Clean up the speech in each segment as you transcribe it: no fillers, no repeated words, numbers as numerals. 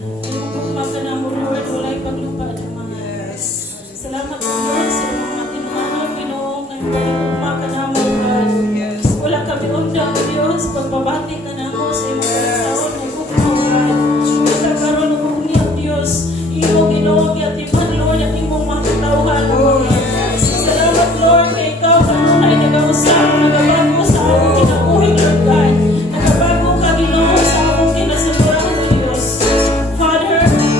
Ipugma ka na mo, Lord, walay paglupa ng mga. Salamat po, Lord, sa mga tinuhanan, Ginoong nagpaglupa ka na mo, God. Wala kami undang, Diyos, pagbabati ka na mo sa iyong pagsaon, ipugma, God. Nagkakaroon ng umiyak, Diyos, iyong Ginoong yatiman, Lord, at iyong makatauhan, Lord. Salamat, Lord, kay ikaw kanunay nag-ausap, nagabago sa among kinabuhi, Lord God. Nagabago ka, Ginoo, sa among kinasaburahan, Diyos. Father, we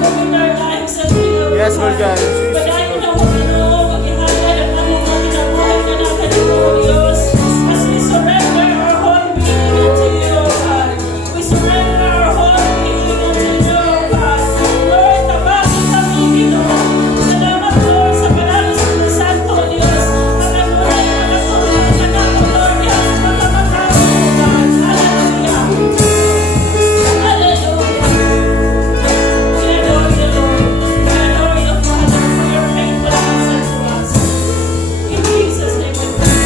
commit our lives unto you, Yes, Lord God. Padayon na mo, Ginoo, mag-ihalay at among mga kinabuhay ka na kanino, Diyos. As we surrender our whole being unto you, O God. We surrender our whole being unto you, O God. Lord, tabangin kami, Ginoo. Salamat, Lord, sa panalo sa mga santo, Diyos. Ang anuray na nagpapagod na ako, Lord, Diyos. Pagkamatawag, O God. Hallelujah. Hallelujah. We adore you, Lord. We adore you, Father, for your faithfulness unto us. In Jesus' name we pray.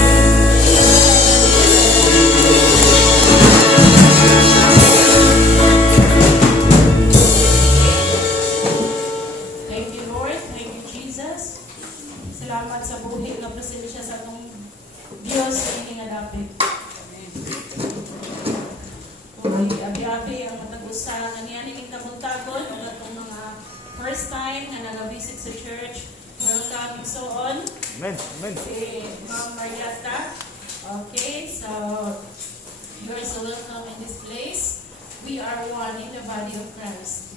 Thank you, Lord. Thank you, Jesus. Salamat sa buhi na presensya sa atong Diyos sa inyong adapit. Uy, abi-abi ang matag-usa nga niya ni Tabuntagon o atong mga first time na nag-visit sa church. Welcome, Igsoon. Amen. Amen. Si Ma'am Mariata. Okay, so you are so welcome in this place. We are one in the body of Christ.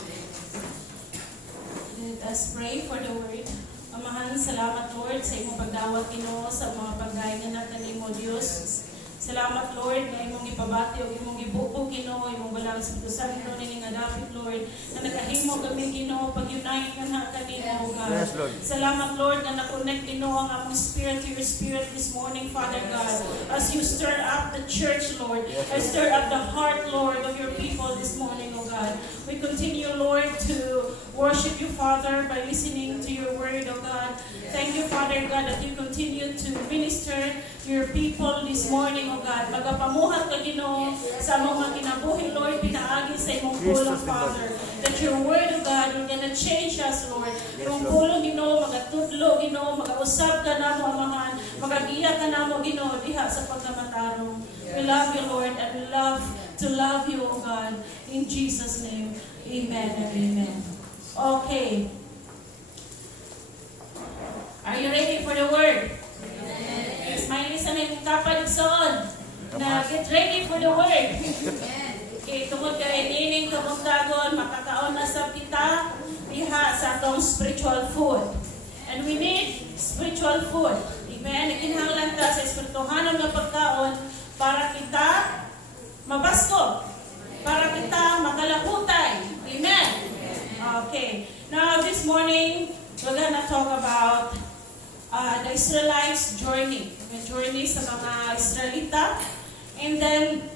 Let us pray for the word. Amahan, salamat Lord sa imong pagdawat, Ginoo, sa mga pagkain na natin mo, Diyos. Salamat Lord na imong ipabati o imong ibukog, Ginoo, imong balang Espiritu Santo ni nga dapit, Lord, na nagahimo kami, Ginoo, pag-unite nga na kanina, O God. Yes, Lord. Salamat Lord na na-connect, Ginoo, ang among spirit to your spirit this morning, Father God. As you stir up the church, Lord, and stir up the heart, Lord, of your people this morning, O God. We continue, Lord, to worship you, Father, by listening to your word, O God. Thank you, Father God, that you continue to minister to your people this morning, O God. Magapamuhat ka, Ginoo, sa mga kinabuhi, Lord, pinaagi sa imong pulong, Father. That your word, O God, will gonna change us, Lord. Yung pulong, Ginoo, magatudlo, Ginoo, magausap ka na mo, Amahan, magagiya ka na mo, Ginoo, diha sa pagkamatarong. We love you, Lord, and we love to love you, O God. In Jesus' name, amen and amen. Okay. Are you ready for the word? Yes. May listen na yung kapaligsoon na get ready for the word. Okay, tungod kay nining kabungtagon, makakaon na sa kita diha sa atong spiritual food. And we need spiritual food. Amen. Ikinahanglan ta sa espirituhanon nga pagkaon para kita mabasko, para kita makalahutay. Amen. Okay. Now this morning we're gonna talk about the Israelites' journey. The journey sa mga Israelita. And then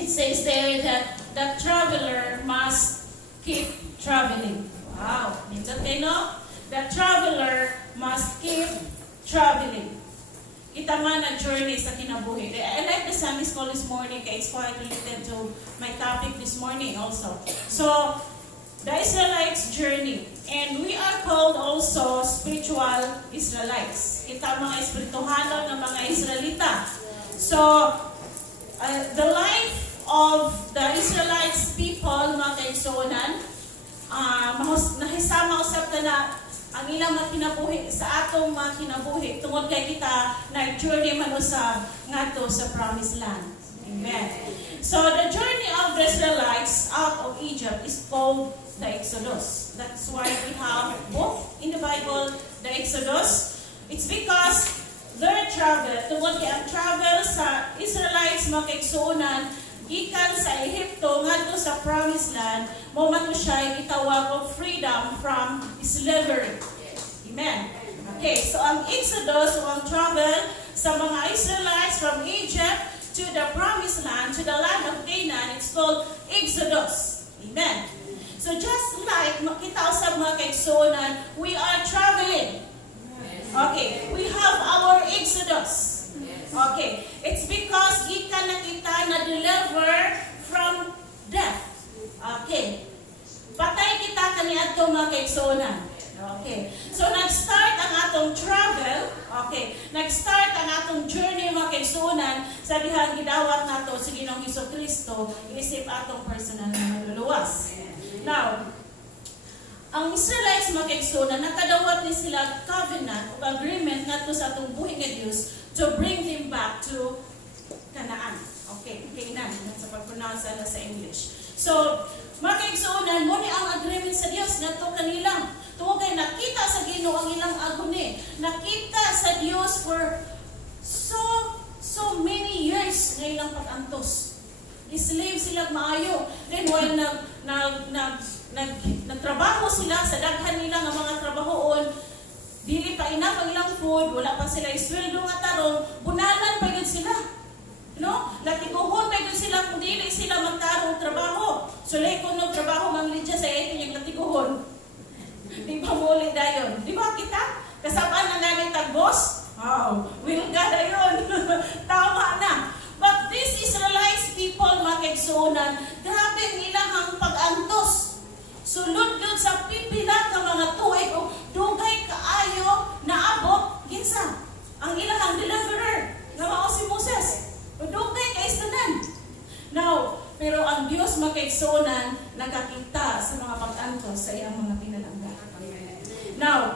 it says there that the traveler must keep traveling. Wow. No? The traveler must keep traveling. Kita man ang journey sa kinabuhi. I like the Sunday school this morning kaya it's quite related to my topic this morning also. So, the Israelites' journey. And we are called also spiritual Israelites. Kita mga espirituhanon ng mga Israelita. So, the life of the Israelites people, mga kaigsuonan, nahisama usap ka na ang ilang mga kinabuhi sa atong mga kinabuhi tungod kay kita na journey man usab ngadto sa promised land. Amen. So the journey of the Israelites out of Egypt is called the Exodus. That's why we have both in the Bible the Exodus. It's because their travel, tungod kay ang travel sa Israelites mga kaigsuonan gikan sa Ehipto ngadto sa promised land, mo man siya gitawag og freedom from slavery. Amen. Okay, so ang Exodus o ang travel sa mga Israelites from Egypt to the promised land, to the land of Canaan, it's called Exodus. Amen. So just like makita sa mga kaigsuonan, we are traveling. Okay, we have our Exodus. Okay, it's because gikan na kita na deliver from death. Okay, mga kaigsuonan. Okay. So, nag-start ang atong travel. Okay. Nag-start ang atong journey mga kaigsuonan sa dihang gidawat nato sa Ginoong Hesukristo isip atong personal na maluluwas. Now, ang Israelites mga kaigsuonan, nakadawat ni sila covenant o agreement nato sa atong buhi nga Dios to bring them back to Canaan. Okay, Canaan, sa pag-pronounce sa English. So, mga kaigsuonan, mo ni ang agreement sa Dios nato kanila. Tungkay nakita sa Ginoo ang ilang aguni. Nakita sa Dios for so many years na ilang pag-antos. Slave sila maayo. Then while nagtrabaho sila sa daghan nila nga mga trabahoon, dili pa enough ang ilang food, wala pa sila isweldo nga tarong, bunalan pa yun sila. No? Latiguhon pa yun sila kung dili sila magtarong trabaho. So like kung trabaho mang lidya sa ito yung latiguhon. Di ba muli dayon? Di ba kita? Kasabaan na namin tagbos? Wow, will God dayon. Tama na. But these Israelites people, mga kaigsuonan, grabe nilang pag-antos. Sulod-lod sa pipila ka mga tuig o dugay kaayo na abot, kinsa? Ang ilang deliverer, na mao si Moses. O dugay kaisanan. Now, pero ang Diyos mga kaigsuonan, nakakita sa mga pag-antos sa iyang mga pinalangga. Now,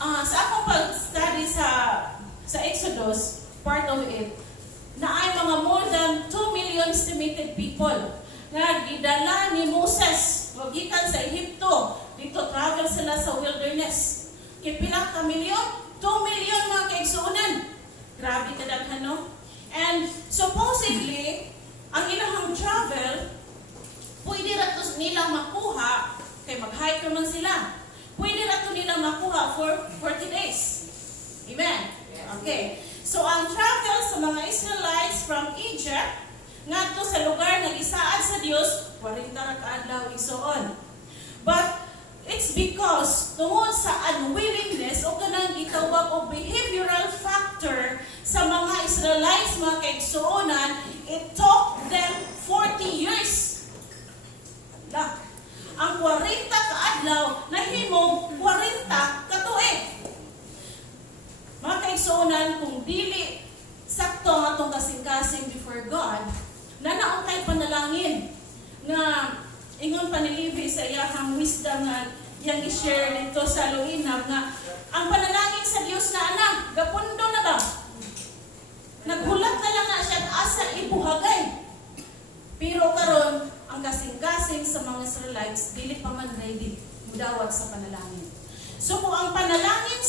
sa akong pag-study sa Exodus, part of it, na ay mga more than 2 million estimated people na gidala ni Moses gikan sa Ehipto. Dito travel sila sa wilderness. Kipila ka milyon? 2 million mga kaigsuonan. Grabe kadaghan, no? And supposedly, ang ilang travel, pwede rato nila makuha, kay mag-hike naman sila. Pwede rato nila makuha for 40 days. Amen? Okay. So, ang travel sa mga Israelites from Egypt, ngadto sa lugar na isaad sa Dios, 40 ra ka adlaw igsuon. But, it's because tungod sa unwillingness o kanang gitawag o behavioral factor sa mga Israelites, mga kaigsuonan, it took them 40 years. Ang 40 ka adlaw nahimong 40 ka tuig. Mga kaigsuonan, kung dili sakto ang atong kasing-kasing before God, nanaon kay panalangin nga ingon pa ni Levi sa iyahang wisdom nga yang i-share dito sa Luinab nga ang panalangin sa Dios na anak, gapundo na ba? Naghulat na lang na siya asa ibuhagay. Pero karon ang kasing-kasing sa mga Israelites dili pa man ready mudawat sa panalangin. So kung ang panalangin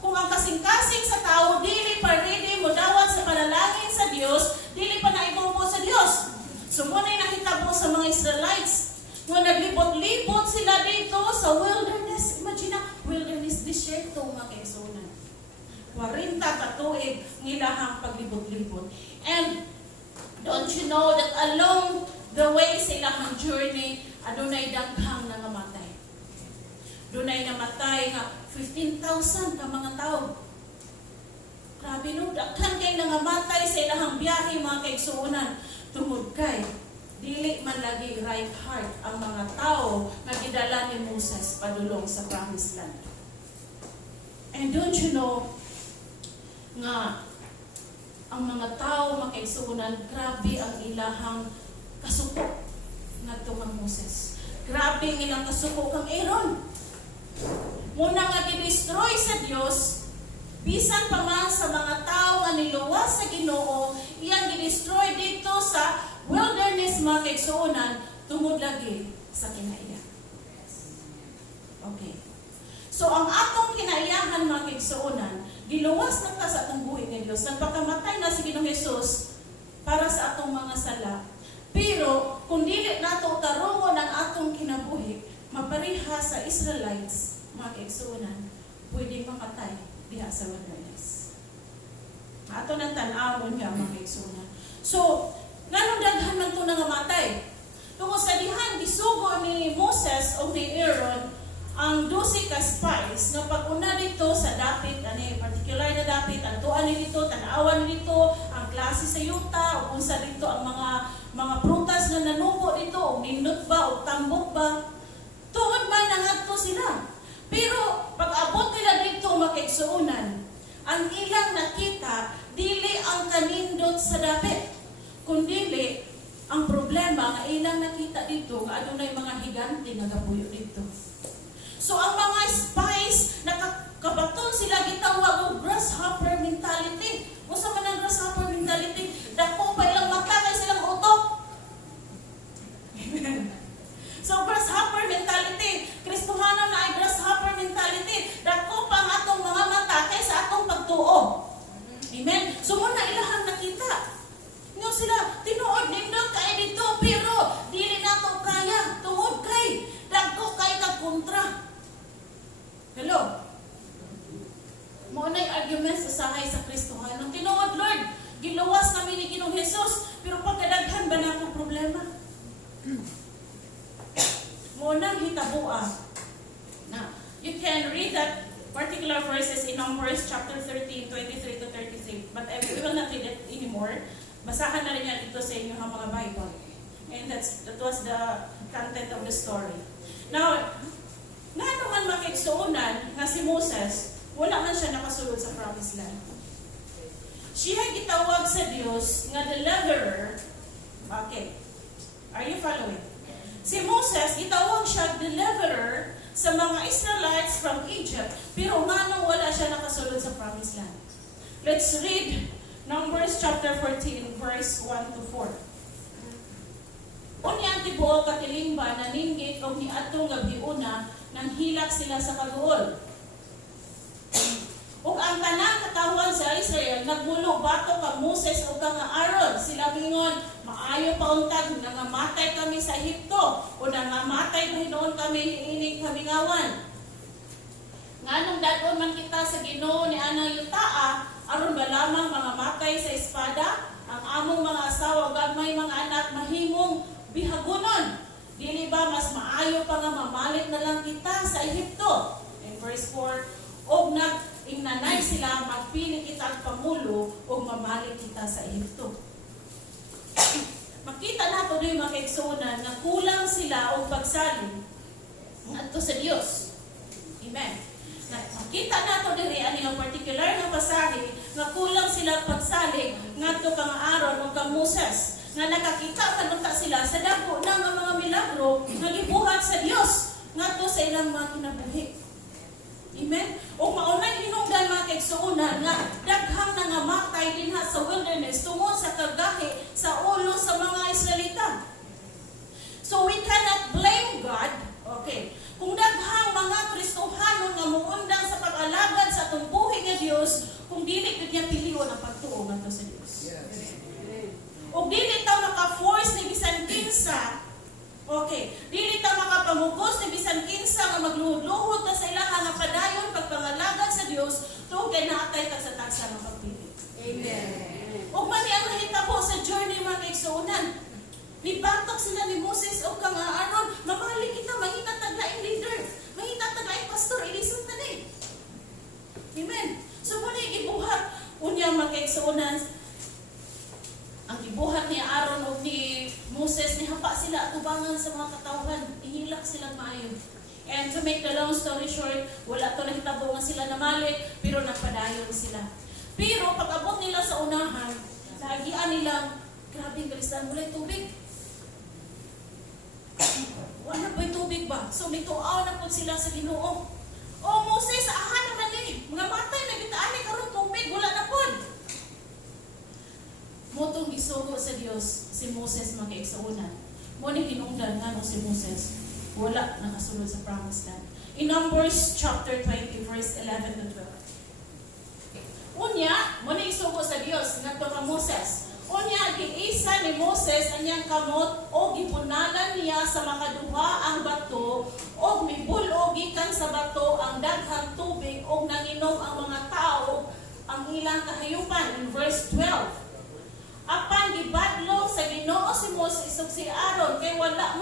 kung ang kasing-kasing sa tao dili pa ready mudawat sa panalangin sa Dios, dili pa naibubo sa Dios. So muna nakitabo sa mga Israelites nga naglibot-libot sila dito sa wilderness. Imagine wilderness desierto mga kaigsuonan. 40 ka tuig ngilahang paglibot-libot. And don't you know that along the way sa ilahang journey, adunay daghang nangamatay. Dunay namatay nga 15,000 ka mga tao. Grabe no, daghan kay nangamatay sa ilahang biyahe mga kaigsuonan. Tungod kay dili man lagi right heart ang mga tao nga gidala ni Moses padulong sa promised land. And don't you know nga ang mga tao makaigsuonan, grabe ang ilahang kasuko ngadto kang Moses. Grabe ang ilang kasuko kang Aaron. Muna nga di-destroy sa Dios, bisan pa man sa mga tao nga niluwas sa Ginoo, iyang di-destroy dito sa wilderness mga kaigsuonan tungod lagi sa kinaiya. Okay. So ang atong kinaiyahan mga kaigsuonan, giluwas na ta sa atong buhi ng Dios. Nagpakamatay na si Ginoong Hesus para sa atong mga sala. Pero kung dili nato tarungon ang atong kinabuhi, mapariha sa Israelites, mga kaigsuonan, pwedeng mamatay diha sa wilderness. Ato nang tan-awon nga mga kaigsuonan. So, nganong daghan man ito nangamatay? Tungkol sa dihan, gisugo ni Moses o ni Aaron ang 12 ka spies na pag-una dito sa dapit, particular na dapit, ang tuan dito, tanawan dito, ang klase sa yuta, o kung sa dito ang mga prutas na nanubo dito, o nindot ba, o tambok ba. Tuon ang ilang nakita dili ang kanindot sa dapit, kundili ang problema nga ilang nakita dito nga adunay mga higante nga gapuyo dito. So ang mga spies nakakabaton sila gitawag og grasshopper mentality. Usa man ang grasshopper mentality? Dako pa ilang mata kay silang utok. So grasshopper mentality, Kristohanon na ay grasshopper mentality. Dako pa ang atong mga mata kaysa atong pagtuo. Amen. So muna ilahang nakita. Nga sila tinuod nindot kay dito pero dili nato kaya tungod kay dagko kay kag kontra. Hello. Mo nay argument sa sahay sa Kristohanon. Tinuod Lord, giluwas kami ni Ginoong Hesus pero pagkadaghan ba na problema? Munang hitabua. Now, you can read that particular verses in Numbers chapter 13, 23 to 33. But I will not read it anymore. Basahan na rin yan dito sa inyo ang mga Bible. And that was the content of the story. Now, nga naman makiksuunan nga si Moses, wala man siya nakasulod sa promised land. Siya gitawag sa Diyos nga deliverer. Okay. Are you following? Si Moses, itawag siya deliverer sa mga Israelites from Egypt, pero nga nung wala siya nakasulod sa promised land. Let's read Numbers chapter 14, verse 1 to 4. Unyang tibuok katilingba na ninggit o ni atong gabiuna nang hilak sila sa kaguol. Ug ang tanang katawan sa Israel nagmulo bato ka Moses ug ka Aaron. Sila mingon, maayo pa untag nangamatay kami sa Ehipto o nangamatay noon kami niinig kamingawan. Nganong dadon man kita sa Ginoo ni anang yutaa aron ba lamang mga matay sa espada ang among mga asawa ug gagmay mga anak mahimong bihagunon. Dili ba mas maayo pa nga mamalit na lang kita sa Ehipto? In verse 4, og ingnanay sila magpili kita ang pamulo o mamalik kita sa Ehipto. Makita nato din mga kaigsunan na kulang sila o pagsalim ngadto sa Dios. Amen. Makita nato diri ani ang particular nga pasahe nga kulang sila pagsalig ngadto kang Aaron o kang Moses nga nakakita kanunta sila sa dako na nga mga milagro nga gibuhat sa Dios ngadto sa ilang mga kinabuhi. Amen? O maunay hinungdan mga kaigsuunan nga daghang nangamatay dinha sa wilderness tungod sa kagahi sa ulo sa mga Israelita. So we cannot blame God, okay, kung daghang mga Kristohanon nga muundang sa pag-alagad sa atong buhi nga Dios kung dili gid niya pilion ang pagtuo ngadto sa Dios. O dili taw naka-force ni bisan kinsa. Okay, dili ta makapamugos ni bisan kinsa nga magluhod-luhod ta sa ilaha nga padayon pagpangalagad sa Dios tuog kay naatay ta sa tagsa nga pagpili. Amen. Ug man ang nahitabo sa journey mga kaigsuonan. Nibatok sila ni Moses o kang Aaron, mamali kita mahita taglaing leader, mahita taglaing pastor, ilisod na ni. Amen. So muna gibuhat unya mga kaigsuonan. Ang gibuhat ni Aaron o ni Moses, nihapa sila atubangan sa mga katawhan. Ihilak silang maayo. And to make the long story short, wala to nahitabo nga sila namali, pero napadayon sila. Pero pag abot nila sa unahan, nagian nilang, grabe kalistan, wala'y tubig. Wala ba'y tubig ba? So nituaw na po sila sa Ginoo. O Moses, aha naman eh. Mga matay, nagitaan eh, karon tubig, wala na po. Motong gisugo sa Dios si Moses mga kaigsuonan. Mo ni hinungdan nga no si Moses wala nakasulod sa promised land. In Numbers chapter 20 verse 11 to 12. Unya, mo ni isugo sa Dios ngadto ka Moses. Unya giisa ni Moses anyang kamot o gipunagan niya sa makaduha ang bato o mibulog gikan sa bato ang daghang tubig o nanginom ang mga tao ang ilang kahayupan. In verse 12. Apan gibadlong sa Ginoo si Moses ug si Aaron kay wala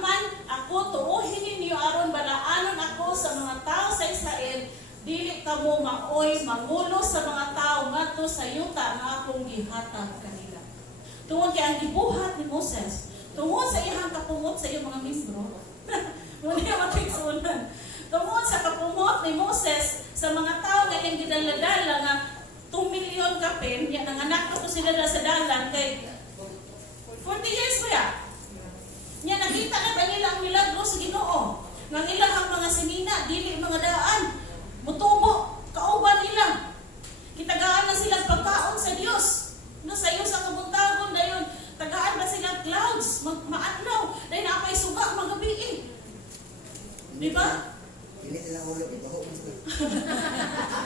man ako tuuhin ninyo aron balaanon ako sa mga tao sa Israel dili kamo maoy mangulo sa mga tao ngadto sa yuta nga akong gihatag kanila. Tungod kay ang gibuhat ni Moses tungod sa iyang kapumot sa iyang mga membro. Muna matigsunan. Tungod sa kapumot ni Moses sa mga tao nga iyang sila na sa dalan kay 40 years pa ya. Nya nakita na ba nila ang milagro sa Ginoo? Nga ilang ang mga sinina, dili mga daan. Mutubo, kauban nila. Kitagaan na sila pagkaon sa Dios. No, sa iyo sa kabuntagon dayon, tagaan ba sila clouds, maadlaw, dahil napay suga magabi. Di ba? Hindi sila ulo, ibaho.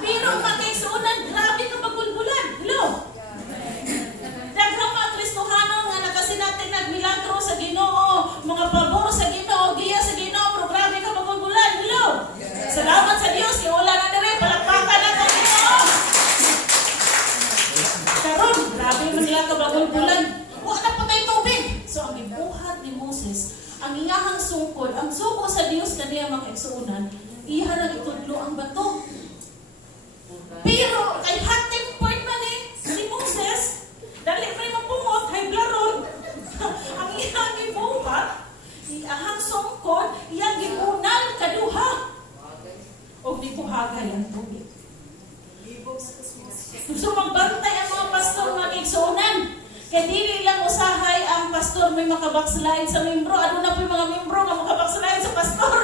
Pero magkaigsuunan, grabe ka magulbulan. Hello? Daghang mga Kristohano nga nakasinatin nagmilagro sa Ginoo, mga pabor sa Ginoo, giya sa Ginoo, pero grabe ka magulbulan. Hello? Salamat sa Dios, iula na rin, palakpakan na sa Ginoo. Karon, grabe man nila ka magulbulan. Wala pa tayo tubig. So, ang ibuhat ni Moses, ang iyahang sungkod, ang suko sa Dios kaniya mga igsuunan, iha nang itudlo ang bato. Pero, kay hating point man si Moses, dali pa rin mapungot, kay Blaron, ang iyang ibuhat, iyahang sungkod, iyang giunal kaduha. O di buhagay ang tubig. So, magbantay ang mga pastor mga igsuunan. Kaya dili lang usahay ang pastor may makabackslide sa membro. Ano na po yung mga membro nga makabackslide sa pastor?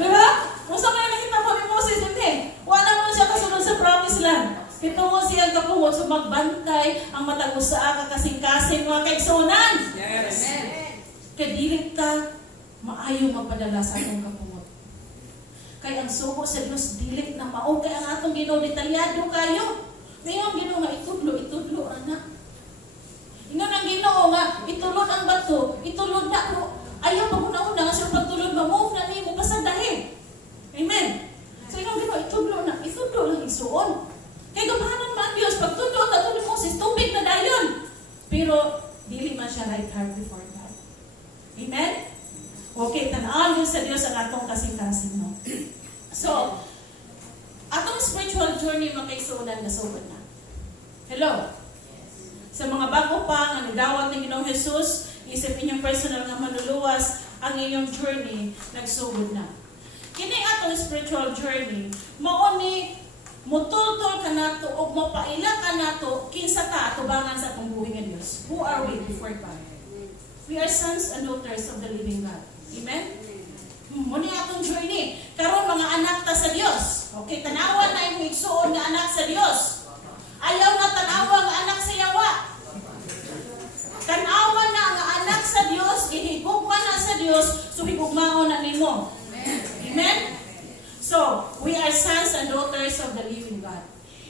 Diba? Kung saan na nakita mo ni Moses, hindi. Wala mo siya kasunod sa promised land. Kitungo siya kapungot so magbantay ang matag usaa kasing-kasing mga kaigsunan. Yes. Kaya dili ka maayo magpadala sa atong kapungot. Kaya ang suko sa Diyos dili na mao kay ang atong Ginoo detalyado kayo. Ngayon Ginoo nga itudlo anak. Ingon ang Ginoo nga itulod ang bato, itulod na pero ayaw pa una nga sa pagtulod ma-move na nimo pasandahin. Amen. So ingon Ginoo itudlo lang isuon. Kay gamahanan man Dios pagtudlo ta ni Moses tubig na dayon. Pero dili man siya right heart before God. Amen. Okay, tan-aw sa Dios ang atong kasing-kasing no. So, atong spiritual journey makaisunan na sugod na. Hello? Sa mga bago pa nga nagdawat ni Ginoong Jesus, isip inyong personal nga manluluwas, ang inyong journey nagsugod na. Kini atong spiritual journey, mao ni mutultol ka nato o mapaila ka nato kinsa ta tubangan sa atong buhi nga Dios. Who are we before God? We are sons and daughters of the living God. Amen? Muna atong journey. Karon mga anak ta sa Dios. Okay, tanawan na imong igsuon nga anak sa Dios. Ayaw na tanawa nga anak sa yawa. Tanawan na nga anak sa Dios, gihigugma na sa Dios, so higugmaon na nimo. Amen? So, we are sons and daughters of the living God.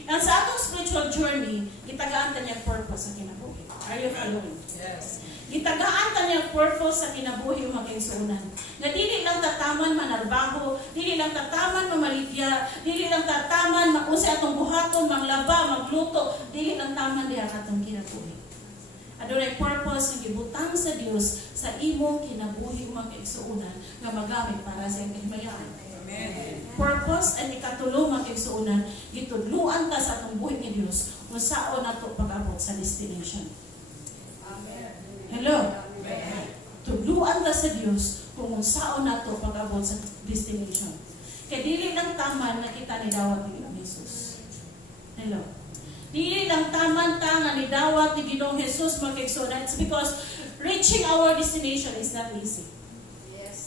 And sa atong spiritual journey, gitagaan ta niya purpose sa kinabuhi. Are you following? Yes. Gitagaan ta niya purpose sa kinabuhi o magkaigsuunan. Nga dili lang tataman manarbaho, dili lang tataman mamaligya, dili lang tataman makusay atong buhaton, manglaba, magluto, dili lang taman diha atong kinabuhi. Adunay purpose nga gibutang sa Dios sa imong kinabuhi o magkaigsuunan nga magamit para sa imong kahimayan. Amen. Purpose and ikatulo magkaigsuunan, gitudluan ta sa atong buhi nga Dios kung saan nato pag-abot sa destination. Hello? Tudluan ta sa Dios kung saan nato pag-abot sa destination. Kaya dili lang taman na kita ni dawat ni Ginoong Jesus. Hello? Dili lang taman ta nga ni dawat ni Ginoong Jesus magkaigsuunan. It's because reaching our destination is not easy. Yes.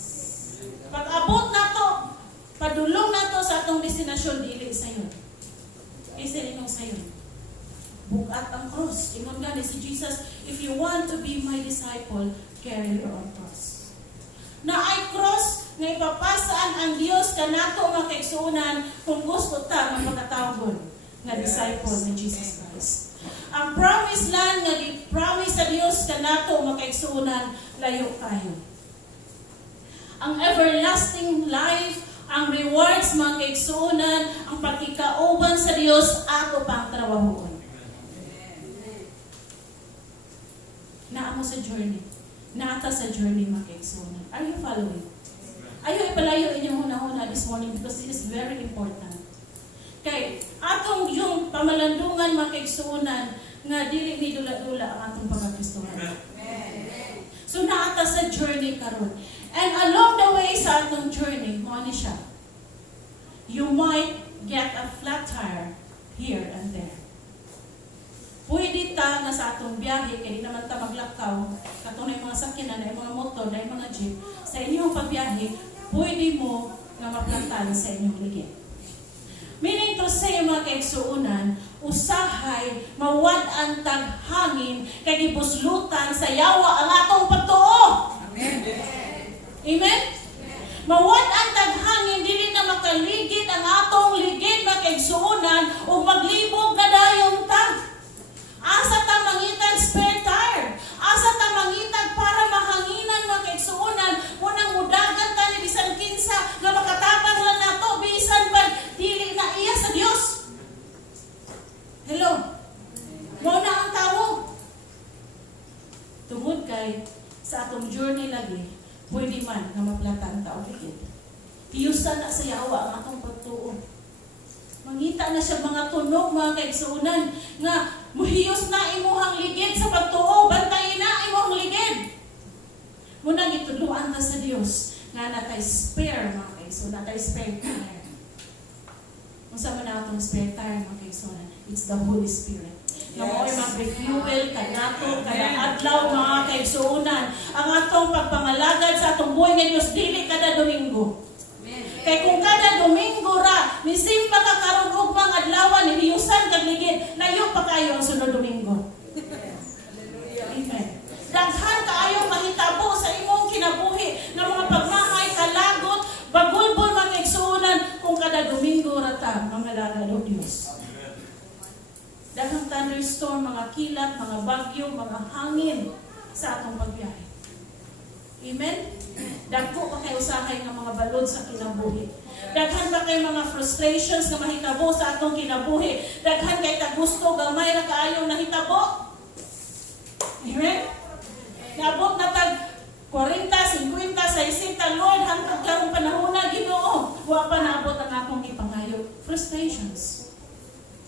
Pag-abot nato, padulong nato sa atong destination dili sayon. Isa ninyong sayon. Bugat ang cross. Ingon nga ni si Jesus, if you want to be my disciple, carry your own cross. Na ay cross nga ipapasaan ang Dios kanato nga kaigsuunan kung gusto ta nga makatawgon nga disciple ni Jesus Christ. Ang promised land nga gi-promise sa Dios kanato nga kaigsuunan layo kayo. Ang everlasting life, ang rewards mga kaigsuunan, ang pagkikauban sa Dios ato pang trabahoon. Naamo sa journey. Naata sa journey mga kaigsuunan. Are you following? Ayaw ipalayo inyong huna-huna this morning because it is very important. Kay atong yung pamalandungan mga kaigsuunan nga dili ni dula-dula ang atong pagkakristohan. So naata sa journey karon. And along the way sa atong journey, mo ni siya. You might get a flat tire here and there. kita nga sa atong biyahe, kaya di naman ta maglakaw, katong na yung mga sakyanan, na yung mga motor, na yung mga jeep, sa inyong pagbiyahe, pwede mo nga maplantan sa inyong ligid. Meaning to say, mga kaigsuunan, usahay, mawad ang taghangin, kay gibuslutan sa yawa ang atong pagtuo. Amen. Amen? Mawad ang taghangin, dili na makaligid ang atong ligid, mga kaigsuunan, o maglibog na dayon ta. Asa ta mangitan spare tire. Asa ta mangitan para mahanginan, mga kaigsuunan, munang mudagan ta ni bisan kinsa nga makatabang lang nato bisan pa dili na iya sa Dios. Hello. Mo na ang tawo. Tungod kay sa atong journey lagi, pwede man nga maplatan ta og ligid. Tiyusan na sa yawa ang atong pagtuo. Mangita na siya mga tunog, mga kaigsuunan, nga muhiyos na imuhang ligid sa pagtuo, bantayin na imuhang ligid. Muna gituluan ta sa Dios nga natay spare, mga kaigsuunan, natay spare tire. Kung saan man na atong spare tire, mga kaigsuunan, it's the Holy Spirit. Nga mo ay mag-refuel kanato, kada adlaw, mga kaigsuunan, ang atong pagpangalagad sa atong buhay nga Dios dili kada Domingo. Kay kung kada Domingo ra, misimba ka karon og mga adlaw ni hiyusan kag ligid, layo pa kayo ang sunod Domingo. Amen. Daghan kaayo mahitabo sa imong kinabuhi nga mga pagmahay, kalagot, bagulbol, mga kaigsuunan kung kada Domingo ra ta mangalagad og Dios. Daghang thunderstorm, mga kilat, mga bagyo, mga hangin sa atong pagbiyahe. Amen? Dagko pa kayo usahay ng mga balod sa kinabuhi. Daghan pa kayo mga frustrations na mahitabo sa atong kinabuhi. Daghan kayo gusto gamay na kaayo nahitabo. Amen? Naabot na tag 40, 50, 60, Lord, hanggang karong panahon na Ginoo. Wa pa naabot ang akong ipangayo. Frustrations.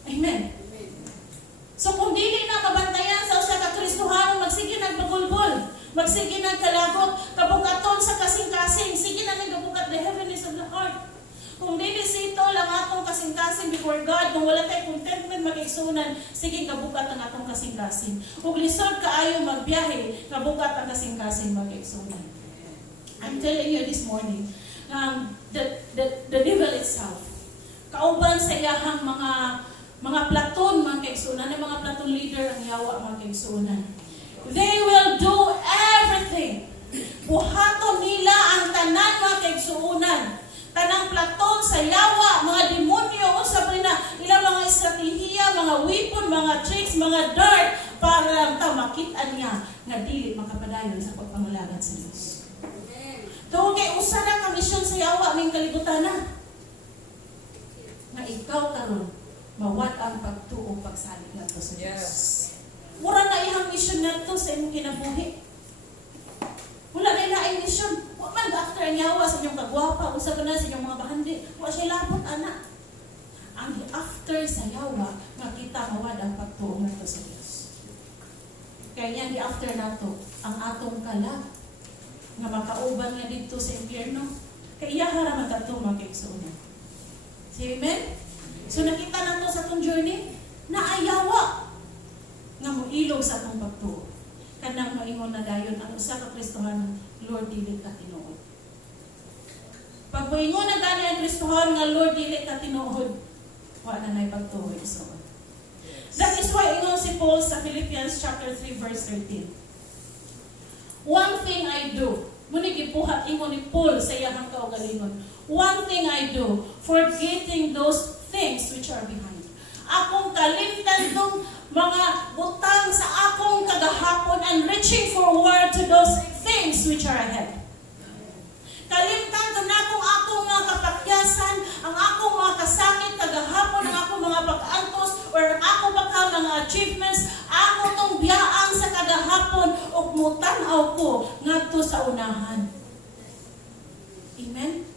Amen? So kung dili na mabantayan sa usa ka Kristohano, magsige nagbagulbol, magsige nagkalagot, kabugaton sa kasing-kasing, sige na nagabugat, the heaviness of the heart. Kung dili sito lang atong kasing-kasing before God, kung wala tayo contentment mag-igsunan, sige kabugat ang atong kasing-kasing. Kung lisod kaayo magbiyahe, kabugat ang kasing-kasing mag-igsunan. I'm telling you this morning, the devil itself, kauban sa iyahang mga platoon, mga kaigsunan, ng mga platoon leader ang yawa, mga kaigsunan. They will do everything. Buhaton nila ang tanan, mga kaigsuunan. Tanang platoon sa yawa, mga demonyo, o sabi na ilang mga estratehiya, mga weapon, mga tricks, mga dart, para lang ta makita niya nga dili makapadayon sa pagpangalagan sa Diyos. Doon kay usa na kamisyon sa yawa, may kalibutan na. Nga ikaw karon mawat ang pagtuo pagsalig nato sa Diyos. Yes. Mura na ihang mission nato sa imong kinabuhi. Wala na ilaing mission. Wa man after ang yawa sa inyong kagwapa, usa ka na sa inyong mga bahandi. Wa siya labot, anak. Ang after sa yawa, makita mawad ang pagtuo nato sa Diyos. Kaya yan, di after nato, ang atong kalag, nga makauban nga dito sa impyerno. Kaya haraman tato mga kaigsuunan. Say amen? So nakita nato sa atong journey, naayawa nga moilog sa atong pagtuo. Kanang maingon na dayon ang usa ka Kristohano, Lord, dili ka tinuod. Pag moingon na gani ang Kristohano nga Lord, dili ka tinuod, wa na nay pagtuo isoon. That is why ingon si Paul sa Philippians chapter 3 verse 13. One thing I do, muni gibuhat ingon ni Paul sa iyang kaugalingon. One thing I do, forgetting those things which are behind. Akong kalimtan tong mga butang sa akong kagahapon and reaching forward to those things which are ahead. Kalimtan to na akong mga kapakyasan, ang akong mga kasakit kagahapon, ang akong mga pag-antos, or ang akong baka mga achievements, ako tong biyaan sa kagahapon, ug mutanaw ko ngadto sa unahan. Amen?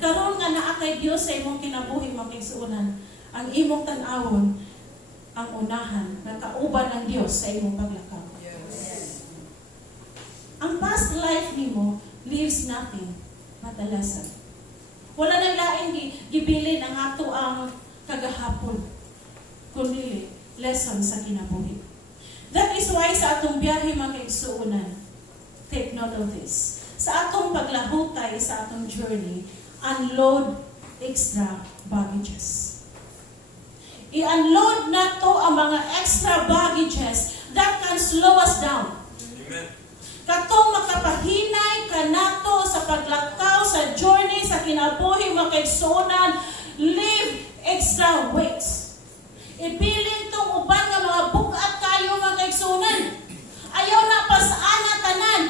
Karon nga naa kay Dios sa imong kinabuhi, mga kaigsuonan, ang imong tan-awon ang unahan na kauban ng Dios sa imong paglakaw. Yes. Ang past life nimo leaves nothing but a lesson. Wala nang lain gibilin ang ato ang kagahapon, kundi lesson sa kinabuhi. That is why sa atong biyahe mga kaigsuunan, take note of this. Sa atong paglahutay, sa atong journey, unload extra baggages. I-unload na to ang mga extra baggages that can slow us down. Amen. Katong makapahinay ka nato sa paglakaw, sa journey, sa kinabuhi, mga kaigsuunan, leave extra weights. Ipiling tong uban nga mga bugat kayo mga kaigsuunan. Ayaw na pasaan na tanan.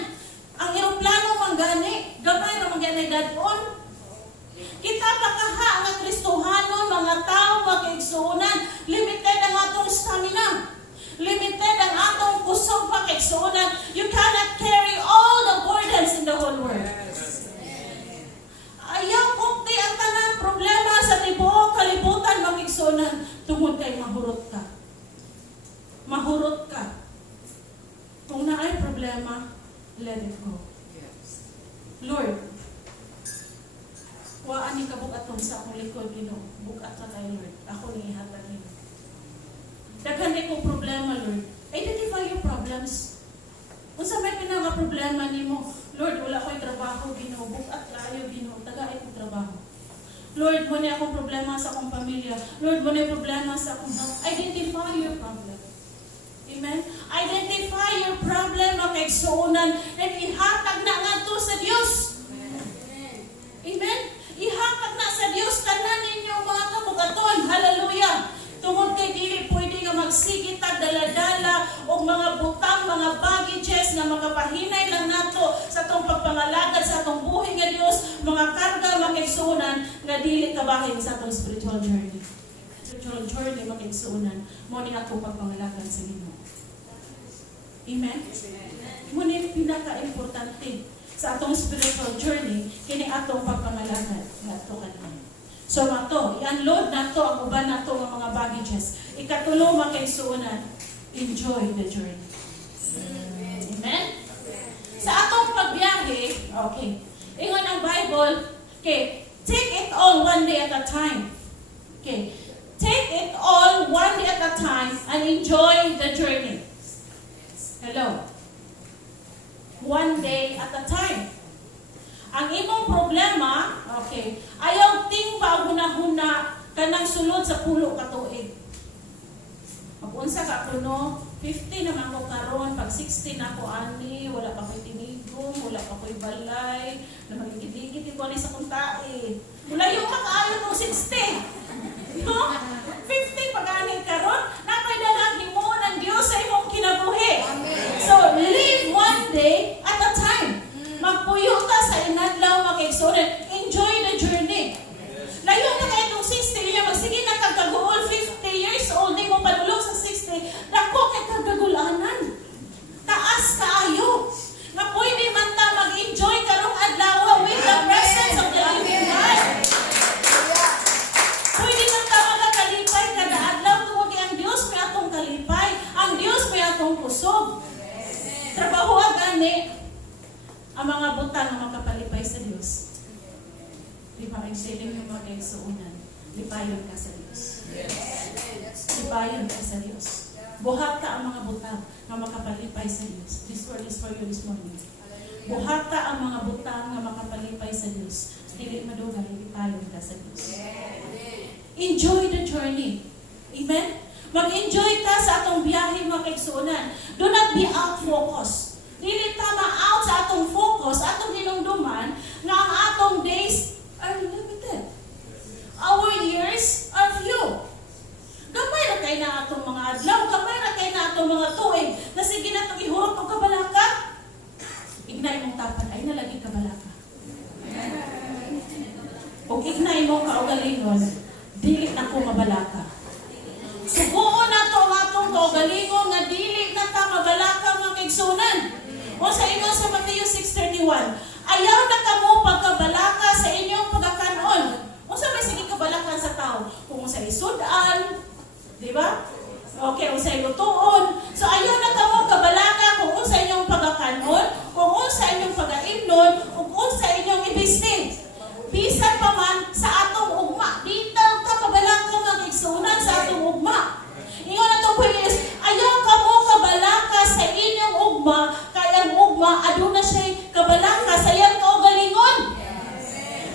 Ang eroplano manggani, gamay na manggani dadon. Kita pakaha nga Kristohano, mga tao, mga kaigsuunan, limited ang atong stamina. Limited ang atong kusog, mga kaigsuunan. You cannot carry all the burdens in the whole world. Ayaw kumti ang tanang problema sa tibuok kalibutan, mga kaigsuunan, tungod kay mahurot ka. Mahurot ka. Kung naay problema, let it go. Lord, waan ni kabukaton sa akong likod, Ginoo. Bukat na tayo, Lord. Ako ni ihatag niyo. Daghan kay kong problema, Lord. Identify your problems. Kung sa may pinaka-problema nimo, Lord, wala ko'y trabaho, Ginoo. Bukat kayo, Ginoo. Tagaay kong trabaho. Lord, mo na akong problema sa akong pamilya. Lord, mo na problema sa akong health. Identify your problem. Amen? Identify your problem, mga kaigsuunan, and ihatag na nga to sa Diyos. Amen? Ihatag na sa Diyos tanan ninyong mga kabugaton. Hallelujah! Tungod kay dili pwede nga magsigitag dala-dala o mga butang, mga baggages na makapahinay lang nato sa itong pagpangalagad sa itong buhay nga Diyos, mga karga, mga kaigsuunan, nga dili kabahin sa itong spiritual journey. Spiritual journey, mga kaigsuunan, mo ni atong pagpangalagad sa Ginoo. Amen? Muna yung pinaka-importante sa atong spiritual journey, kini atong pagpangalagad nga ato kanina. So mato, i-unload na to ang uban na to ang mga baggages. Ikatulo, mga kaigsuunan, enjoy the journey. Amen? Sa atong pagbiyahe, okay, ingon ang Bible, okay, take it all one day at a time. Okay, take it all one day at a time and enjoy the journey. Hello? One day at a time. Ang imong problema, okay, ayaw ting paghuna-huna kanang sulod sa pulo ka tuig. Mag-unsa ka kuno, 50 naman ko karon, pag 60 na ko ani, wala pa ko'y tinigom, wala pa ko'y balay, namagigit-git ko ani sa kuntae. Wala yung makaayon ng 60. No? 50 pag ani karon, napay dalagi mo ng Diyos sa imong kinabuhi. So, live one day at a time. Magpuyuta sa inadlaw, mga kaigsuunan. Enjoy the journey. Layo na kayo itong 60, niya magsige na kagaguol, 50 years old, di mo panulog sa 60, dako kay kagagulanan. Taas kaayo. Nga pwede man ta mag-enjoy karong adlaw with the presence of the living God. Pwede man ta magakalipay kada adlaw tungod ang Dios may atong kalipay, ang Dios may atong kusog. Trabaho gani ang mga butang na makapalipay sa Diyos. Di ba, excelling yung mga kaigsuunan, lipayon ka sa Diyos. Lipayon ka sa Diyos. Buhata ang mga butang na makapalipay sa Diyos. This word is for you this morning. Buhata ang mga butang na makapalipay sa Diyos. Dili madugay, lipayon ka sa Diyos. Enjoy the journey. Amen? Mag-enjoy ka sa atong biyahe, mga kaigsuunan. Do not be out-focused. Dili tama out sa atong focus, atong hinungduman, na ang atong days are limited. Our years are few. Gamay na kayo na atong mga adlaw, gamay na kayo na atong mga tuig, na sige na itong ihurot o kabalaka. Ignay mong tapan, ay nalagi kabalaka. Kung ignay mong kaugalingon, dili na ko mabalaka. Subuon na ito ang atong kaugalingon, nga dili na ta mabalaka, mga kaigsuunan. O sa inyo sa Matthew 6:31, ayaw na kamo pagkabalaka sa inyong pagkakanon. O sa may sige kabalakan sa tao, kung sa isudan, di ba? Okay, kung sa ilutuon. So ayaw na kamo kabalaka kung sa inyong pagkakanon, kung sa inyong pag-ainon, kung sa inyong ibisnis. Bisan pa man sa atong ugma. Dito ka kabalaka mga kaigsuunan sa atong ugma. Ingon na itong ayaw kamo kabalaka aduna siya kabalaka sa iyang kaugalingon.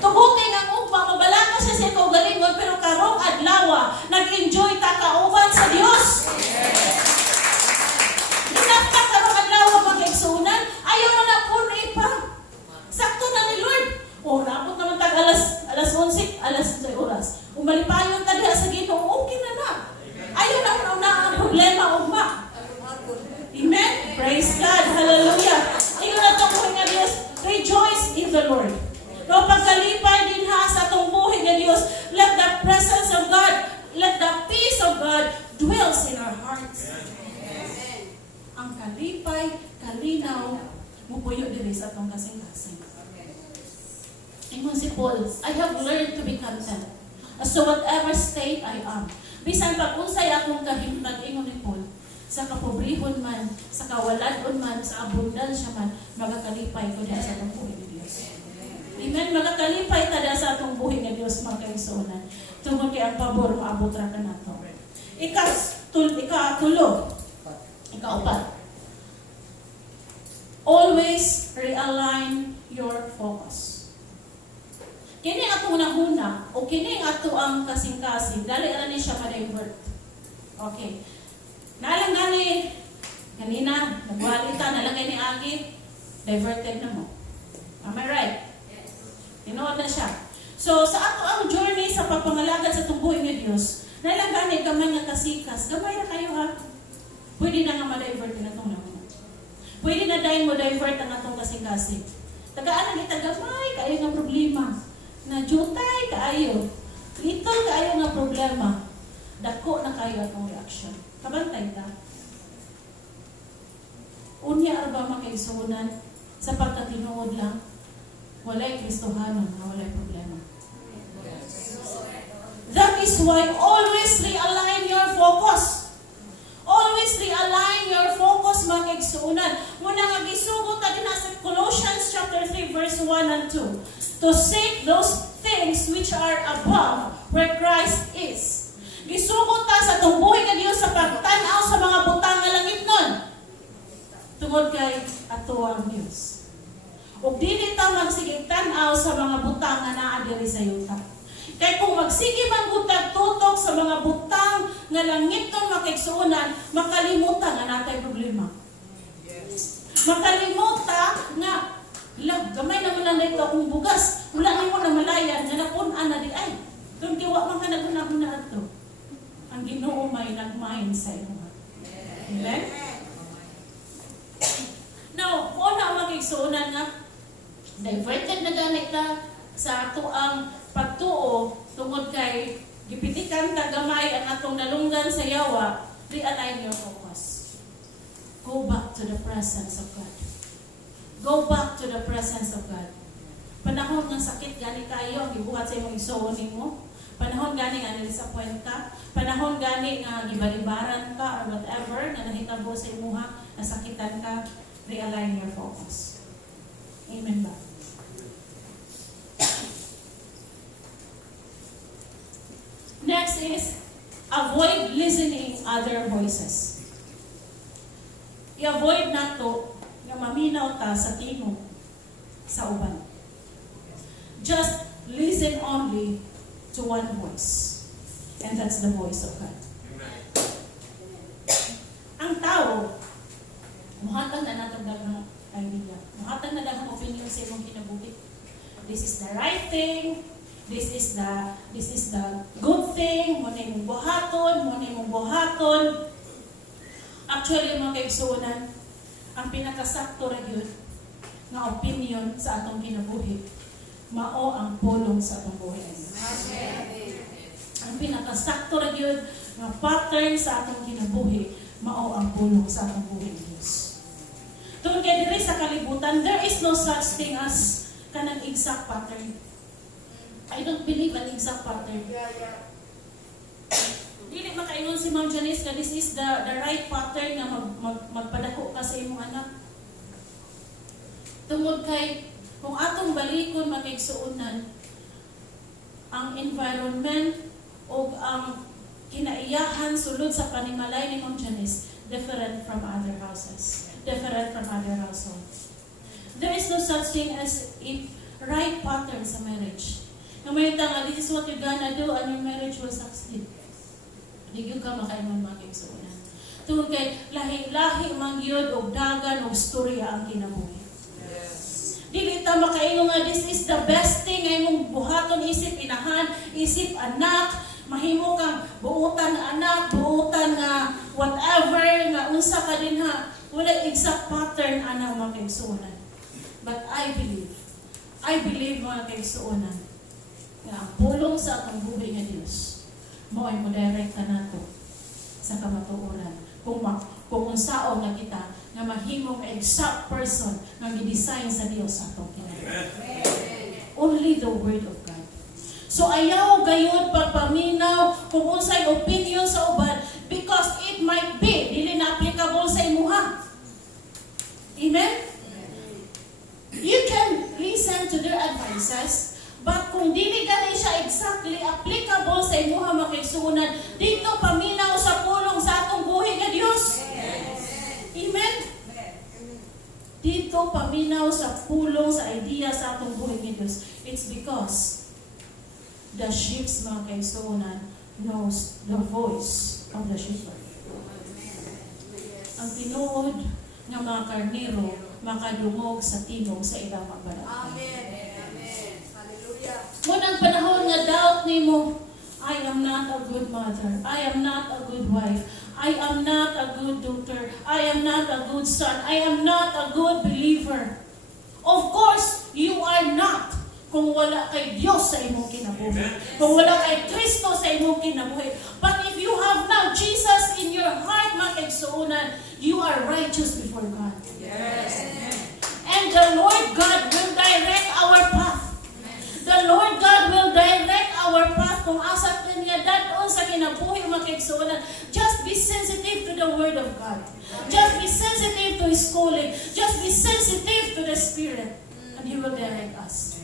Tubugay ng ugma, mabalaka siya sa iyang kaugalingon, pero karong adlaw, nag-enjoy ta kauban sa Dios. Hinap ka karong adlaw mag-igsunan, ayaw mo na puno pa. Sakto na ni Lord. O, napot naman tag alas 11, alas 11 oras. Umalipayon ta diha sa Ginoo, okay na na. Ayaw na ang problema ugma. Amen? Praise God. Hallelujah. Ingon na itong buhay nga Diyos, rejoice in the Lord. No, pagkalipay din ha sa itong buhay nga Diyos, let the presence of God, let the peace of God dwells in our hearts. Ang kalipay, kalinaw, mupuyo din sa itong kasing-kasing. Ingon si Paul, I have learned to be content as to whatever state I am. Bisan pag unsay akong kahimtang, ingon ni Paul, sa kapobrehon man, sa kawaladon man, sa abundansya man, magakalipay ko diya sa atong buhay ni Diyos. Amen? Magakalipay ta diya sa atong buhay ni Diyos, mga kaigsuonan. Tungod kay ang pabor, maabot ra ka nato. Ikaupat. Always realign your focus. Kini ato una-una, o kini ato ang kasing-kasing, dali ara ni siya ma-divert. Okay. Nalang gani, kanina, nagwalita, nalangay ni Agi, diverted na mo. Am I right? Yes. Tinood na siya. So, sa ato ang journey sa pagpangalagad sa tungbuhin ni Diyos, nalang gani, gamay nga kasikas, gamay na kayo ha. Pwede na nga ma-divert na itong naman. Pwede na dahil mo divert ang atong kasing-kasing. Tagaan ang itagamay, kayo nga problema. Na jutay kaayo. Ito kaayo nga problema. Dako na kayo atong reaction. Kabantay ta. Unya arba makaigsunan sa pagkatinuod lang. Walay Kristohanon na walay problema. That is why always realign your focus. Always realign your focus mga kaigsunan. Muna nga gisugot ta din sa Colossians chapter 3 verse 1 and 2. To seek those things which are above where Christ is. Gisugot ta sa tumbuhay nga Dios sa pagtan-aw sa mga butang nga langit nun. Tungod kay ato ang Dios. Ug dili ta magsigig tan-aw sa mga butang nga naa diri sa yuta. Kay kung magsige man gutag tutok sa mga butang nga langit nun makaigsuonan, makalimutan nga natay problema. Makalimutan nga gamay naman na dito akong bugas. Wala ni mo na malayan, nga napunan na di ay. Kung tiwa man ka naguna-una ato. Ang Ginoo may nagmahin sa iyo. Amen? Now, una magigsuunan nga, diverted na ganit ka sa ato ang pagtuo tungod kay gipitikan ta gamay ang atong nalunggan sa yawa, realign your focus. Go back to the presence of God. Go back to the presence of God. Panahon ng sakit gani kayo ang gibuhat sa imong igsuon nimo. Panahon gani nga na-disappoint ka. Panahon gani nga gibalibaran ka or whatever nga nahitabo sa imuha, nasakitan ka, realign your focus. Amen ba? Next is avoid listening other voices. I-avoid nato nga maminaw ta sa tingog sa uban. Just listen only to one voice. And that's the voice of God. Ang tao, muhatag na natong daghang idea. Muhatag na daghang opinion sa imong kinabuhi. This is the right thing. This is the good thing. Muna imong buhaton. Actually, mga kaigsuonan, ang pinakasakto ra gyud nga opinion sa atong kinabuhi mao ang pulong sa atong buhay. Ang pinakasakto ra gyud nga pattern sa atong kinabuhi mao ang pulong sa atong buhay Dios. Tungod kay diri sa kalibutan, there is no such thing as kanang exact pattern. I don't believe an exact pattern. Dili makaingon si Ma'am Janice nga this is the right pattern nga magpadako ka sa imong anak. Tungod kay kung atong balikon makaigsuonan ang environment o ang kinaiyahan sulod sa panimalay ni Ma'am Janice different from other houses, different from other households. no such thing as a right pattern sa marriage. Na may tanga, this is what you're gonna do and your marriage will succeed. Hindi ka makaingon mga kaigsuonan. Tungkol kay lahi-lahi mang yun o dagan o storya ang kinabuhi. Dili ta makaingon nga this is the best thing ay mong buhaton isip inahan, isip anak, mahimo kang buutan anak, buutan nga whatever nga unsa ka din ha. Wala exact pattern ana mga kaigsuonan. But I believe mga kaigsuonan nga ang pulong sa atong buhay nga Dios mo ay mo-directa nato sa kamatuoran. Kung unsaon nga kita nga mahimong exact person nga gi-design sa Dios sa atong kinabuhi. Only the Word of God. So ayaw gayud pagpaminaw kung unsay opinion sa uban because it might be dili na applicable sa imuha. Amen? You can listen to their advices, but kung dili gani siya exactly applicable sa imuha makigsuonan, dito paminaw sa pulong sa atong buhi nga Dios. Amen? Dito paminaw sa pulong sa idea sa atong buhi nga Dios. It's because the sheep mga kaigsuonan knows the voice of the shepherd. Ang tinuod nga mga karnero makadungog sa tingog sa ilang magbalak. Amen. Amen. Hallelujah. Munang panahon nga doubt nimo, I am not a good mother. I am not a good wife. I am not a good daughter. I am not a good son. I am not a good believer. Of course, you are not kung wala kay Diyos sa imong kinabuhi. Kung wala kay Kristo sa imong kinabuhi. But if you have now Jesus in your heart, mga kaigsuonan, you are righteous before God. Yes. And the Lord God will direct our path. The Lord God will direct our path kung asa niya dadon sa kinabuhi mga kaigsuonan. Just be sensitive to the Word of God. Just be sensitive to His calling. Just be sensitive to the Spirit. And He will direct us.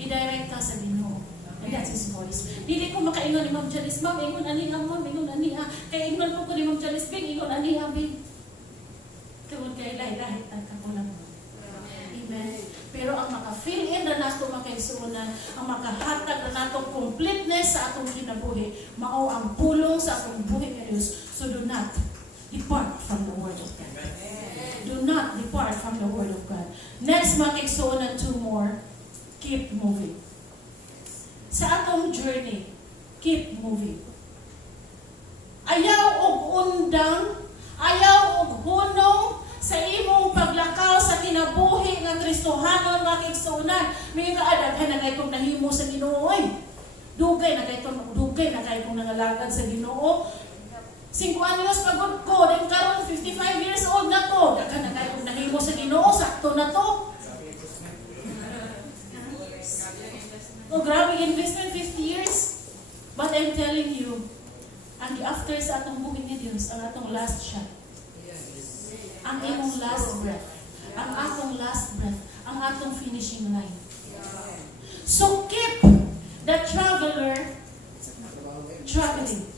I-direct us sa Ginoo. And that's His voice. Dili ko makaingon ni Ma'am Janice, Ma'am, ingon ani ang Ma'am, ingon ani ah. Kaya ingon po ko ni Ma'am Janice, Bing, ingon ani ah, Bing. Tungod kay lahi-lahi at kakulang mo. Amen. Pero ang maka-fill in na nato makaigsuonan, ang makahatag na nato completeness sa atong kinabuhi, mao ang pulong sa atong buhi nga Dios. So do not depart from the Word of God. Do not depart from the Word of God. Next makaigsuonan, 2 more. Keep moving. Sa atong journey, keep moving. Ayaw og undang, ayaw og hunong sa imong paglakaw sa kinabuhi nga Kristohanon mga kaigsuonan. May kaadaghan na kay kung nahimo sa Ginoo. Dugay na kay kung nangalagad sa Ginoo. 5 anyos pagod ko, then karon 55 years old na to. Daghan na kay kung nahimo sa Ginoo, sakto na to. Oh, grabe investment, 50 years. But I'm telling you, ang after sa atong buhay ni Dios, ang atong last shot, ang imong last breath, ang atong last breath, ang atong finishing line. So keep the traveler traveling.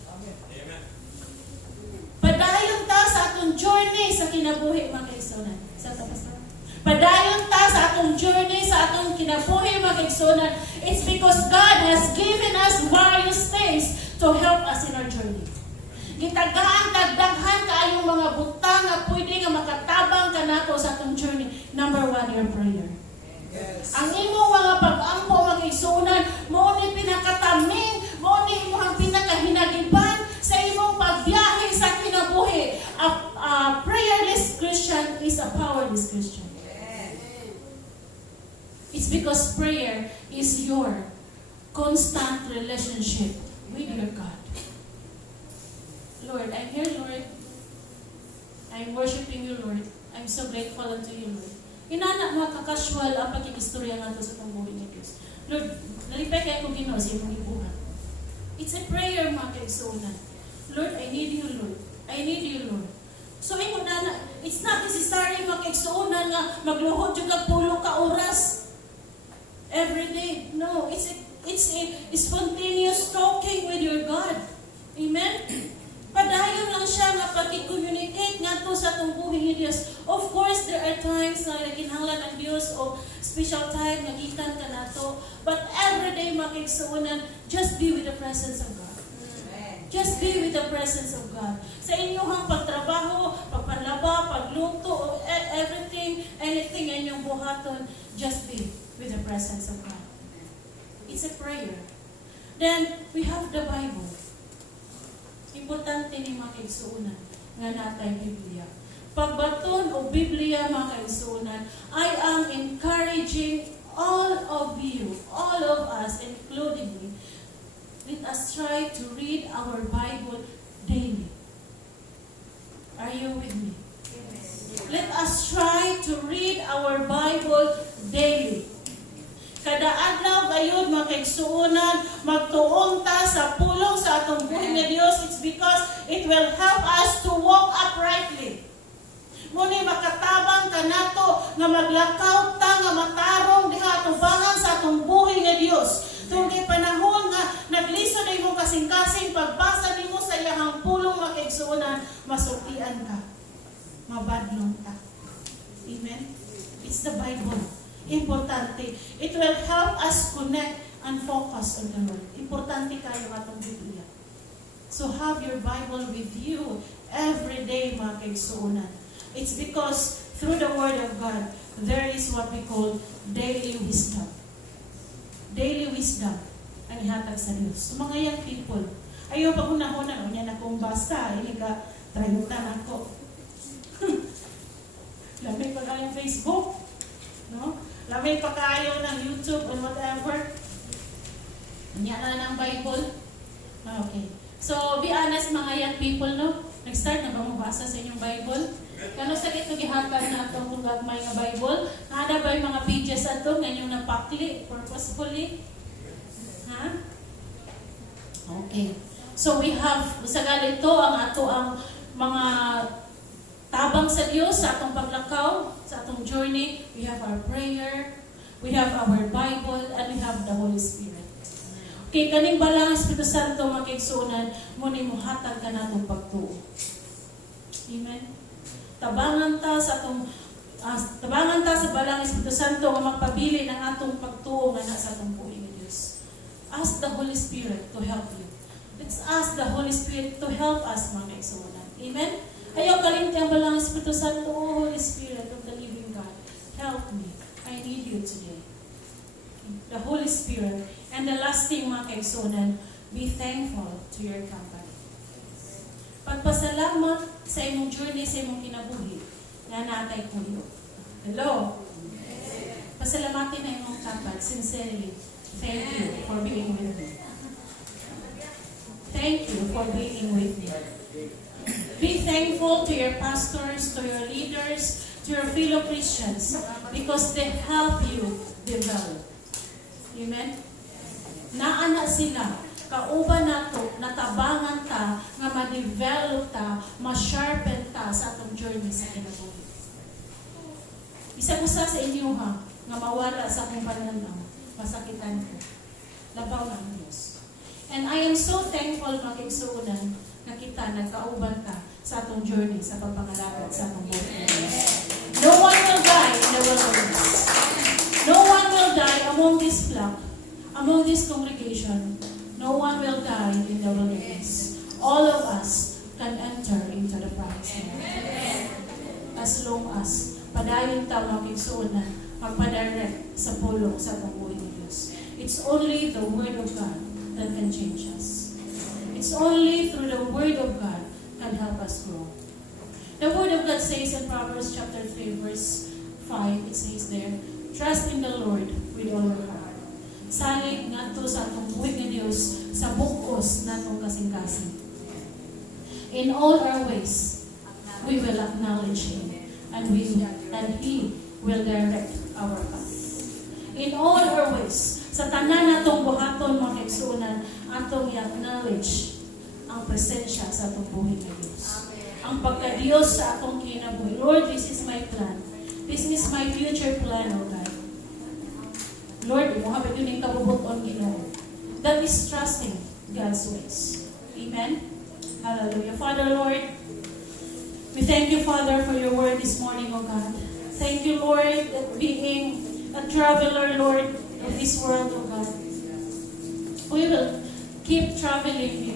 Padayon ta sa atong journey sa kinabuhi mga kaigsuonan. Sa tapos padayon ta sa atong journey, sa atong kinabuhi mga kaigsuonan. It's because God has given us various things to help us in our journey. Gitagaan, dagdaghan kaayong mga butang nga pwede nga makatabang ka nato sa atong journey. Number 1, your prayer. Yes. Ang imong mga pag-ampo mga kaigsuonan, mao ni pinakataming, mao ni imong pinakahinagiban sa imong pagbiyahe sa kinabuhi. A prayerless Christian is a powerless Christian. It's because prayer is your constant relationship with your God. Lord, I'm here, Lord. I'm worshiping you, Lord. I'm so grateful unto you, Lord. Inana mga kakasual ang pagkikistorya nga sa itong buhay ni Diyos. Lord, nalipay kayo kong Ginoo sa imong ibuhat. It's a prayer mga kaigsuonan. Lord, I need you, Lord. I need you, Lord. So, it's not necessary mga kaigsuonan nga magluhod yung kapulo ka oras every day. No, it's a spontaneous talking with your God. Amen? Padayon lang siya nga pag-communicate nga to sa itong buhay ni Diyos. Of course, there are times na nakinahanglan ang Diyos Diyos o special time nga gikan ka nato. But every day makigsuunan, just be with the presence of God. Just be with the presence of God. Sa inyong pagtrabaho, pagpanlaba, pagluto, everything, anything inyong buhaton, just be with the presence of God. It's a prayer. Then, we have the Bible. Importante ni mga kaigsuunan nga natay Biblia. Pagbaton o Biblia mga kaigsuunan, I am encouraging all of you, all of us, including me, let us try to read our Bible daily. Are you with me? Let us try to read our Bible daily. Kada adlaw gayud mga kaigsuonan, magtuon ta sa pulong sa atong buhi nga Dios. It's because it will help us to walk uprightly. Muni makatabang ka nato nga maglakaw ta nga matarong diha atubangan sa atong buhi nga Dios. Tungkol panahon nga nagliso na imong kasing-kasing pagbasa nimo sa iyang pulong mga kaigsuonan, masultian ka. Mabadlong ka. Amen? It's the Bible. Importante. It will help us connect and focus on the Lord. Importante kayo atong Biblia. So have your Bible with you every day mga kaigsuonan. It's because through the Word of God, there is what we call daily wisdom. Daily wisdom ang ihatag sa Diyos. So mga young people, ayaw pag una-una, o yan akong basta, hindi ka trayutan ako. Lamay pa kayong Facebook, no? Lamay pa kayo ng YouTube or whatever. Yan na ng Bible. Okay. So, be honest mga young people, no? Nag-start na ba mabasa sa inyong Bible? Kano sakit ito gihatag na itong kung gagmay nga Bible? Nada ba yung mga pages ato nga inyong napakli purposefully? Ha? Okay. So we have, sa ganito ang ato ang mga tabang sa Diyos sa atong paglakaw, sa atong journey. We have our prayer, we have our Bible, and we have the Holy Spirit. Okay, kaning balang Espiritu Santo makigsunan, muna mo hatag ka na itong pagtuo. Amen? Tabangan ta sa balang Espiritu Santo nga magpabili ng atong pagtuo nga sa atong buhay ng Diyos. Ask the Holy Spirit to help you. Let's ask the Holy Spirit to help us mga kaigsuonan. Amen? Ayaw kalimti ang balang Espiritu Santo, oh Holy Spirit of the living God, help me. I need you today. The Holy Spirit. And the last thing mga kaigsuonan, be thankful to your company. Pagpasalamat sa imong journey, sa imong kinabuhi, na natay ko yun. Hello? Pasalamatin na imong kapag, sincerely. Thank you for being with me. Thank you for being with me. Be thankful to your pastors, to your leaders, to your fellow Christians, because they help you develop. Amen? Naana sila. Kauban nato, natabangan ta, nga ma-develop ta, ma-sharpen ta sa atong journey sa kinabuhi. Isa-usa sa inyo ha, nga mawala sa akong pananaw, masakitan ko. Labaw na ang Diyos. And I am so thankful makigsuunan na kita nagkauban ta sa atong journey, sa pagpangalagad sa atong buhay. No one will die in the wilderness. No one will die among this flock, among this congregation. No one will die in the wilderness. All of us can enter into the promised land. As long as padayon ta makigsuonan, magpadirect sa pulong sa pagbuhay ng Diyos. It's only the Word of God that can change us. It's only through the Word of God can help us grow. The Word of God says in Proverbs chapter 3 verse 5, it says there, trust in the Lord with all your heart. Salig nato sa atong buhay ng Diyos sa bukos natong kasing-kasing. In all our ways, we will acknowledge Him and He will direct our path. In all our ways, sa tanan natong buhaton mga kaigsuonan, atong i-acknowledge ang presensya sa atong buhay ng Diyos. Ang pagka-Diyos sa atong kinabuhi. Lord, this is my plan. This is my future plan, O God. Lord, mo habit yun yung kabubuton Ginoo. That is trusting God's ways. Amen? Hallelujah. Father, Lord, we thank you, Father, for your word this morning, O God. Thank you, Lord, that being a traveler, Lord, of this world, O God. We will keep traveling,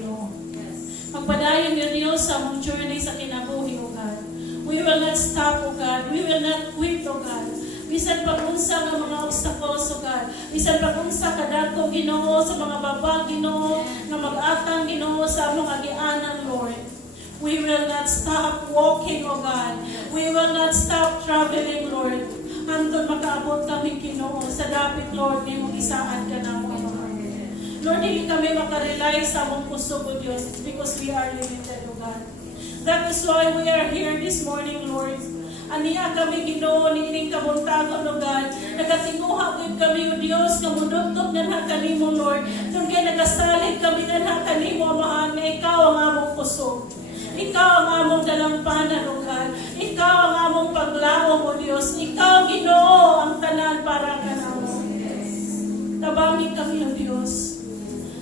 Magpadayon yun Diyos sa among journey sa kinabuhi, O God. We will not stop, O God. We will not quit, O God. Bisan pagunsa ng mga obstacles, O God. Bisan pagunsa kadako, Ginoo, sa mga babag, Ginoo, na mag-atang, Ginoo, sa among agianan, Lord. We will not stop walking, O God. We will not stop traveling, Lord. Hanggang makaabot kami, Ginoo, sa dapit, Lord, ni mong isaan ka na mo, Lord, hindi kami makarely sa among puso ko, Diyos. It's because we are limited, O God. That is why we are here this morning, Lord. Aniya kami, Ginoo, niining kabuntagon, O God. Nagatinguhagod kami, O Diyos, kamudugtog na nakanimo, Lord. Doon kayo nagasalig kami na nakanimo, Amahan, na Ikaw ang among puso. Ikaw ang among dalampanan, O God. Ikaw ang among paglaom, O Diyos. Ikaw, Ginoo, ang tanan para kanamo. Tabangin kami, O Diyos.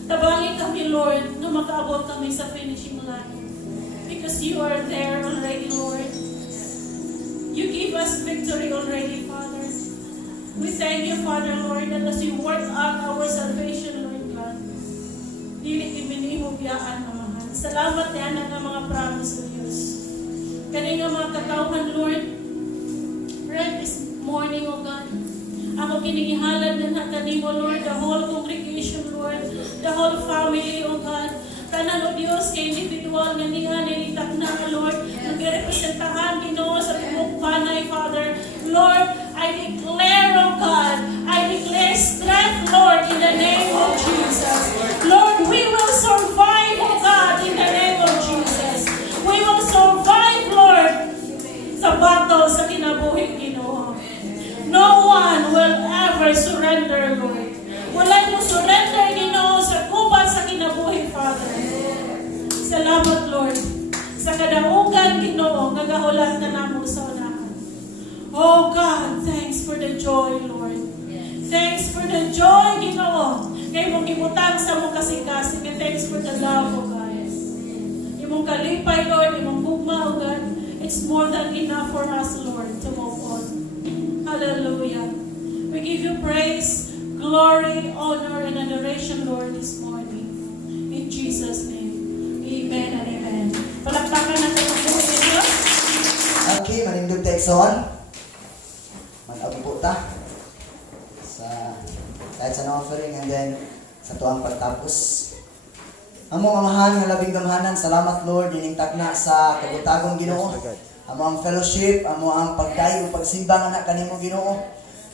Tabangin kami, Lord, na makaabot kami sa finishing line. Because you are there already, Lord. You give us victory already, Father. We thank you, Father, Lord, that as you work out our salvation, Lord God, dili ibinihog yaan, Amahan. Salamat yan ang mga promise of Diyos. Kani nga mga kakauhan, Lord, right this morning, O God, ako kinigihalad ng kanimo, Lord, the whole congregation, Lord, the whole family, O God. Tanan, O Diyos, kay individual na niya, nilitak na, Lord, nag-representahan, Ginoo, sa tibok panay, Father. Lord, I declare, O God, I declare strength, Lord, in the name of Jesus. Lord, we will survive, O God, in the name of Jesus. We will survive, Lord, sa battle, sa kinabuhi, Ginoo. No one will ever surrender, Lord. Wala mo surrender, Ginoo, sa kubat sa kinabuhi, Father. Salamat, Lord. Sa kadaugan, Ginoo, nagahulat na namo sa unahan. Oh God, thanks for the joy, Lord. Thanks for the joy, Ginoo. Kaya mong ibutang sa mong kasing-kasing. And thanks for the love, oh God. Imong kalipay, Lord, imong bugma, oh God. It's more than enough for us, Lord, to move on. Hallelujah. We give you praise, glory, honor, and adoration, Lord, this morning. In Jesus' name. Amen and amen. Palakpakan natin ang buhay ni Diyos. Okay, manindog tayo son. Mag-abupo ta. Kahit sa offering and then sa tuwang pagtapos. Among amahan nga labing gamhanan, salamat Lord, niningtag na sa kabutagong Ginoo. Amo ang fellowship, amo ang pagdayo, pagsimbang anak kanimo Ginoo.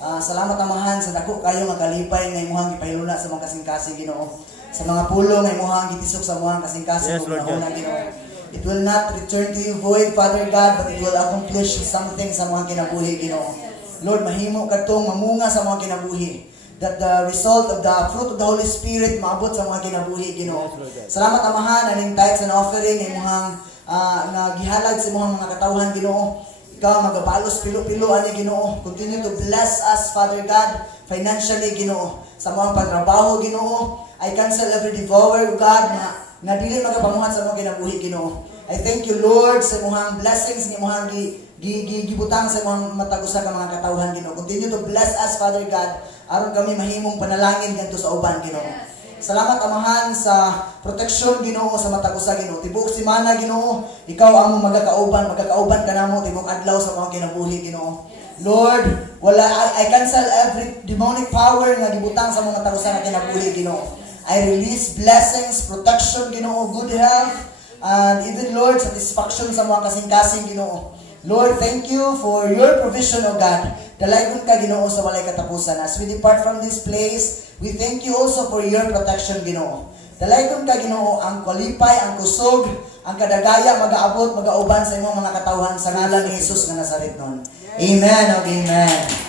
Salamat amahan sa dako kayo nga kalipay nga imuhang gipahiluna sa mga kasing-kasing Ginoo. Sa mga pulo nga imuhang gitisok sa mga kasing-kasing una Ginoo. It will not return to you void, Father God, but it will accomplish something sa mga kinabuhi Ginoo. Lord, mahimo kadtong mamunga sa mga kinabuhi. That the result of the fruit of the Holy Spirit maabot sa mga kinabuhi Ginoo. Salamat amahan aning tithes and offering imuhang nga gihalad sa imuhang mga katawhan Ginoo. Ikaw magabalos pilo-pilo ani Ginoo. Continue to bless us, Father God, financially Ginoo. Sa mga pagtrabaho Ginoo, I cancel every devourer, God, na dili magapamuhat sa mga kinabuhi Ginoo. I thank you, Lord, sa imuhang blessings ni imuhang gibutang sa imuhang matagusa ka mga katawhan Ginoo. Continue to bless us, Father God, aron kami mahimong panalangin ngadto sa uban Ginoo. Salamat amahan sa proteksyon Ginoo sa matagusa Ginoo. Tibok semana Ginoo, ikaw ang magkakauban ka namo tibok adlaw sa mga kinabuhi Ginoo. Lord, I cancel every demonic power nga gibutang sa mga tagusa nga kinabuhi Ginoo. I release blessings, protection Ginoo, good health, and even Lord satisfaction sa mga kasing-kasing Ginoo. Lord, thank you for your provision, O God. Dalaygon ka, Ginoo, sa walay katapusan. As we depart from this place, we thank you also for your protection, Ginoo. Dalaygon ka, Ginoo, ang kwalipay, ang kusog, ang kadagaya, mag-aabot, mag-auban sa imong mga katawhan sa ngalan ni Jesus nga Nazaret nun. Amen, o Amen.